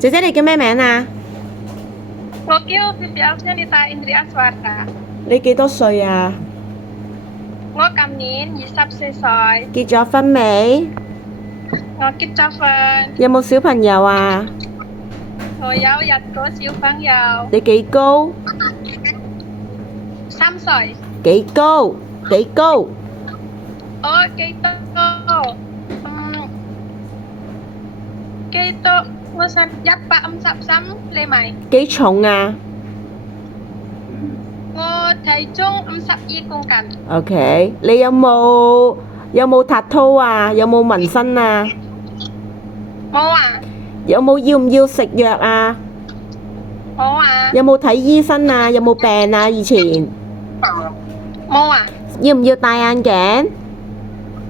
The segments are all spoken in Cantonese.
姐姐你叫咩名啊？我叫 Vivianita Indria Suarda，你幾多歲啊？我今年24歲，結咗婚未？我結咗婚，有冇小朋友啊？我有一個小朋友，你幾高？ 3歲，幾高？幾高？我幾多？幾多？我實153厘米，幾重啊我體重52公斤， ？OK，你有冇tattoo啊？有冇紋身啊？冇啊，有冇要唔要食藥啊？冇啊，有冇睇醫生啊？有冇病啊？以前冇啊，要唔要戴眼鏡？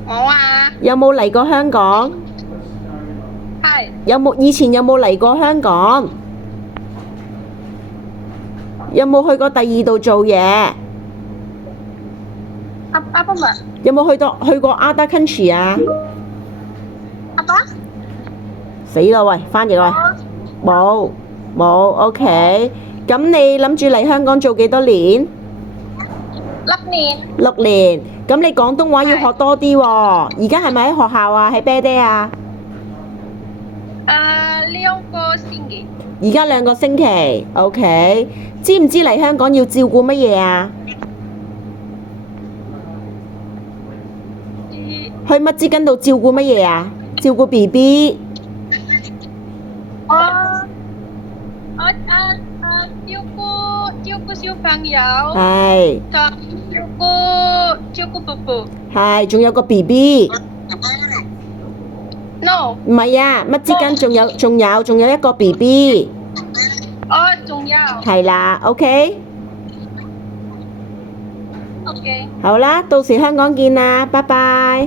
冇啊，有冇嚟過香港？係，以前有冇嚟過香港？有冇去過第二度做嘢？apa Mbak？有冇去過 other country 啊？ apa？死啦喂，翻譯喂，冇，OK。咁你諗住嚟香港做幾多年6年， ？6年。咁你廣東話要學多啲喎。而家係咪喺學校啊？喺啤爹啊？ 2個星期，而家2個星期，OK。知唔知嚟香港要照顧乜嘢啊？去乜支根度照顧乜嘢啊？照顧 BB。照顧小朋友，係照顧寶寶。係，仲有個 BB。 No，唔係啊，乜支根仲有一個 BB。仲有。係啦，OK。 OK。好啦，到時香港見啦，拜拜。